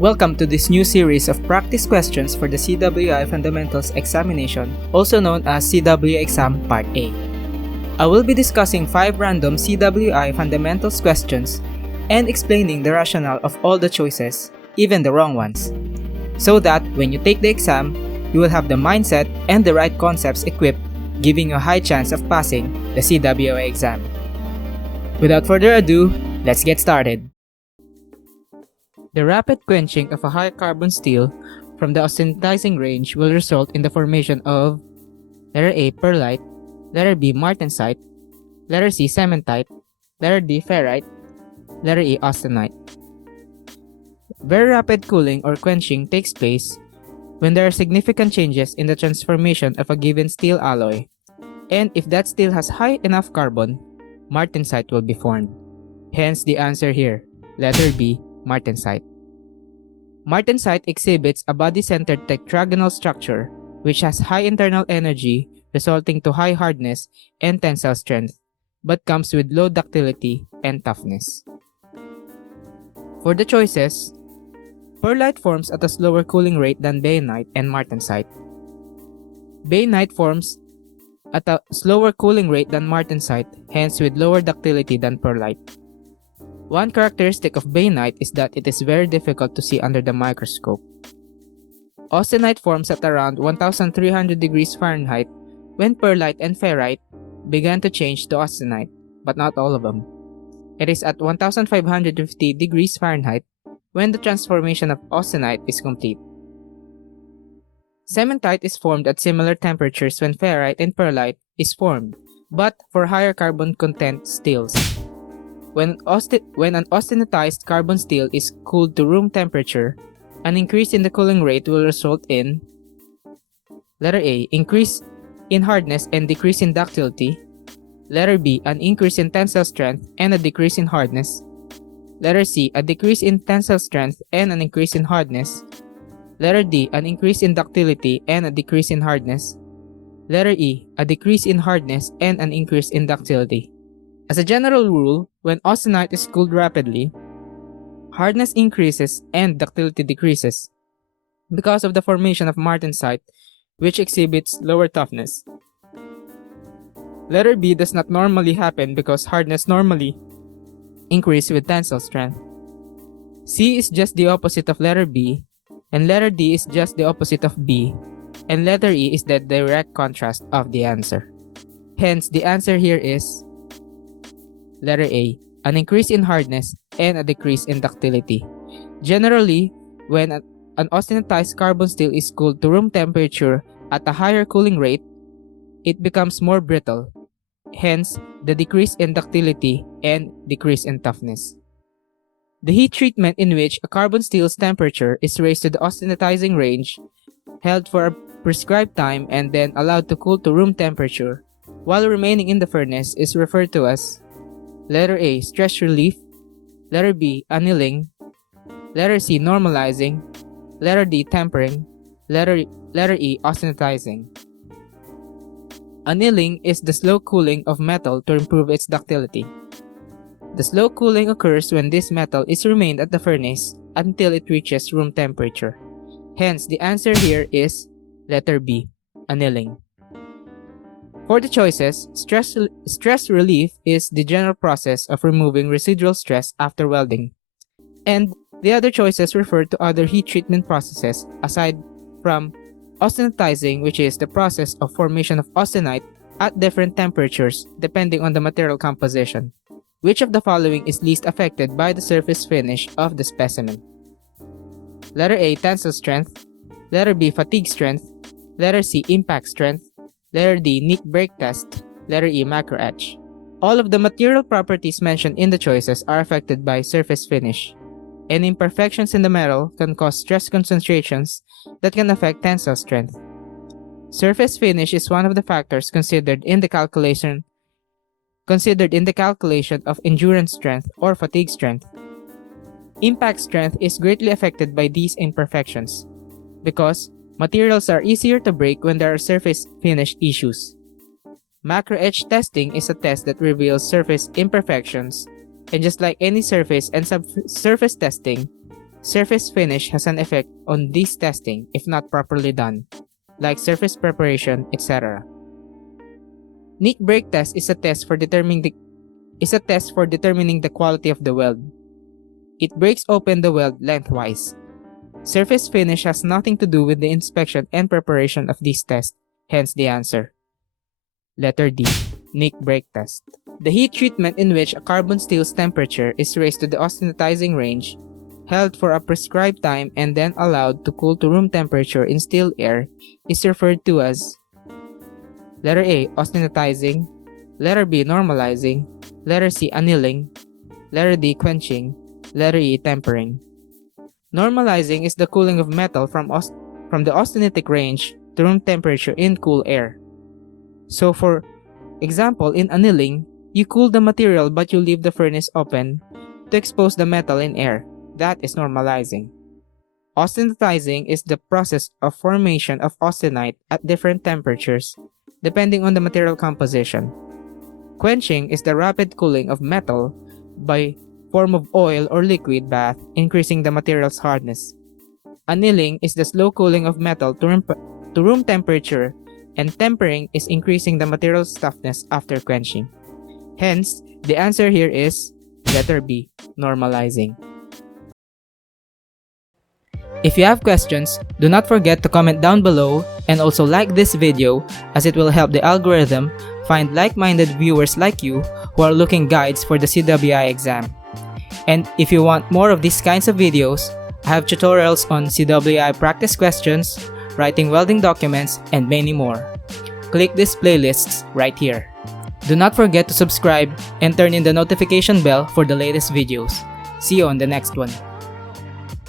Welcome to this new series of practice questions for the CWI Fundamentals Examination, also known as CWI Exam Part A. I will be discussing 5 random CWI Fundamentals questions and explaining the rationale of all the choices, even the wrong ones, so that when you take the exam, you will have the mindset and the right concepts equipped, giving you a high chance of passing the CWI exam. Without further ado, let's get started. The rapid quenching of a high carbon steel from the austenitizing range will result in the formation of letter A. Perlite, letter B. Martensite, letter C. Cementite, letter D. Ferrite, letter E. Austenite. Very rapid cooling or quenching takes place when there are significant changes in the transformation of a given steel alloy, and if that steel has high enough carbon, martensite will be formed. Hence the answer here, letter B. Martensite. Martensite exhibits a body-centered tetragonal structure which has high internal energy resulting to high hardness and tensile strength, but comes with low ductility and toughness. For the choices, perlite forms at a slower cooling rate than bayanite and martensite. Bayanite forms at a slower cooling rate than martensite, hence with lower ductility than perlite. One characteristic of bayanite is that it is very difficult to see under the microscope. Austenite forms at around 1300 degrees Fahrenheit when perlite and ferrite began to change to austenite, but not all of them. It is at 1550 degrees Fahrenheit when the transformation of austenite is complete. Cementite is formed at similar temperatures when ferrite and perlite is formed, but for higher carbon content steels. When an austenitized carbon steel is cooled to room temperature, an increase in the cooling rate will result in letter A. Increase in hardness and decrease in ductility, letter B. An increase in tensile strength and a decrease in hardness, letter C. A decrease in tensile strength and an increase in hardness, letter D. An increase in ductility and a decrease in hardness, letter E. A decrease in hardness and an increase in ductility. As a general rule, when austenite is cooled rapidly, hardness increases and ductility decreases because of the formation of martensite, which exhibits lower toughness. Letter B does not normally happen because hardness normally increases with tensile strength. C is just the opposite of letter B, and letter D is just the opposite of B, and letter E is the direct contrast of the answer. Hence, the answer here is letter A, an increase in hardness and a decrease in ductility. Generally, when an austenitized carbon steel is cooled to room temperature at a higher cooling rate, it becomes more brittle, hence the decrease in ductility and decrease in toughness. The heat treatment in which a carbon steel's temperature is raised to the austenitizing range, held for a prescribed time and then allowed to cool to room temperature while remaining in the furnace is referred to as letter A. Stress relief, letter B. Annealing, letter C. Normalizing, letter D. Tempering, letter E. Austenitizing. Annealing is the slow cooling of metal to improve its ductility. The slow cooling occurs when this metal is remained at the furnace until it reaches room temperature. Hence, the answer here is letter B. Annealing. For the choices, stress relief is the general process of removing residual stress after welding, and the other choices refer to other heat treatment processes aside from austenitizing, which is the process of formation of austenite at different temperatures depending on the material composition. Which of the following is least affected by the surface finish of the specimen? Letter A. Tensile strength, letter B. Fatigue strength, letter C. Impact strength, letter D. Neat break test, letter E. Macro etch. All of the material properties mentioned in the choices are affected by surface finish, and imperfections in the metal can cause stress concentrations that can affect tensile strength. Surface finish is one of the factors considered in the calculation of endurance strength or fatigue strength. Impact strength is greatly affected by these imperfections because materials are easier to break when there are surface finish issues. Macro etch testing is a test that reveals surface imperfections, and just like any surface and subsurface testing, Surface finish has an effect on this testing if not properly done, like surface preparation, etc. Neat break test is a test for determining the quality of the weld. It breaks open the weld lengthwise. Surface finish has nothing to do with the inspection and preparation of this test, hence the answer. Letter D. Neat break test. The heat treatment in which a carbon steel's temperature is raised to the austenitizing range, held for a prescribed time and then allowed to cool to room temperature in still air is referred to as letter A. Austenitizing, letter B. Normalizing, letter C. Annealing, letter D. Quenching, letter E. Tempering. Normalizing is the cooling of metal from the austenitic range to room temperature in cool air. So for example, in annealing, you cool the material but you leave the furnace open to expose the metal in air. That is normalizing. Austenitizing is the process of formation of austenite at different temperatures, depending on the material composition. Quenching is the rapid cooling of metal by form of oil or liquid bath, increasing the material's hardness. Annealing is the slow cooling of metal to room temperature, and tempering is increasing the material's toughness after quenching. Hence, the answer here is letter B, normalizing. If you have questions, do not forget to comment down below and also like this video as it will help the algorithm find like-minded viewers like you who are looking guides for the CWI exam. And if you want more of these kinds of videos, I have tutorials on CWI practice questions, writing welding documents, and many more. Click these playlists right here. Do not forget to subscribe and turn in the notification bell for the latest videos. See you on the next one.